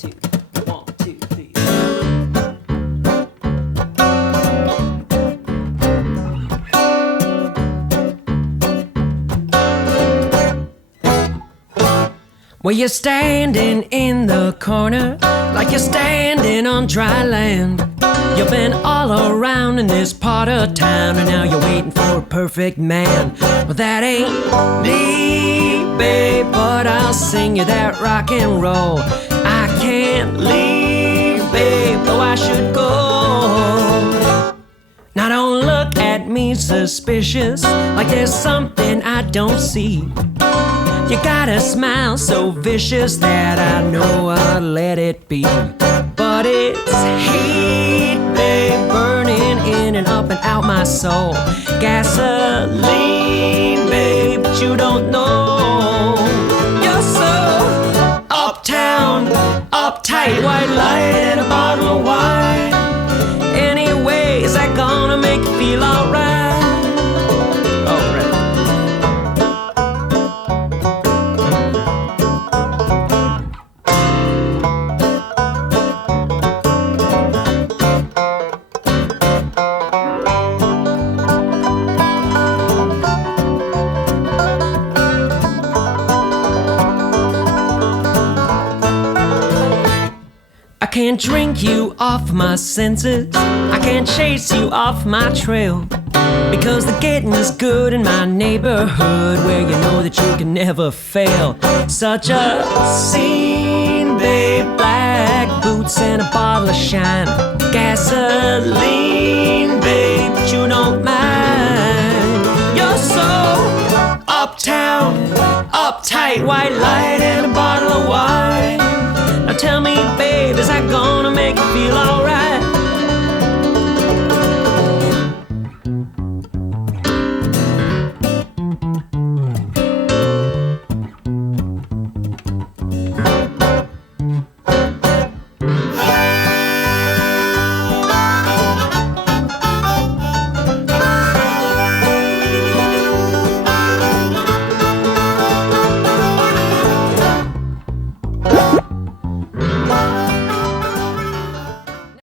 two, 1, 2, 3. Well, you're standing in the corner like you're standing on dry land. You've been all around in this part of town, and now you're waiting for a perfect man. Well, that ain't me, babe, but I'll sing you that rock and roll. I can't leave, babe, though I should go. Now don't look at me suspicious, like there's something I don't see. You got a smile so vicious that I know I'll let it be. But it's heat, babe, burning in and up and out my soul. Gasoline, babe, but you don't know. You're so uptown, uptight, white light and a bottle of wine. Anyway, is that gonna make you feel alright? I can't drink you off my senses, I can't chase you off my trail, because the getting's good in my neighborhood, where you know that you can never fail. Such a scene, babe, black boots and a bottle of shine. Gasoline, babe, but you don't mind. You're so uptown, uptight, white light and a bottle of wine. Now tell me, babe, is that gonna make you feel alright?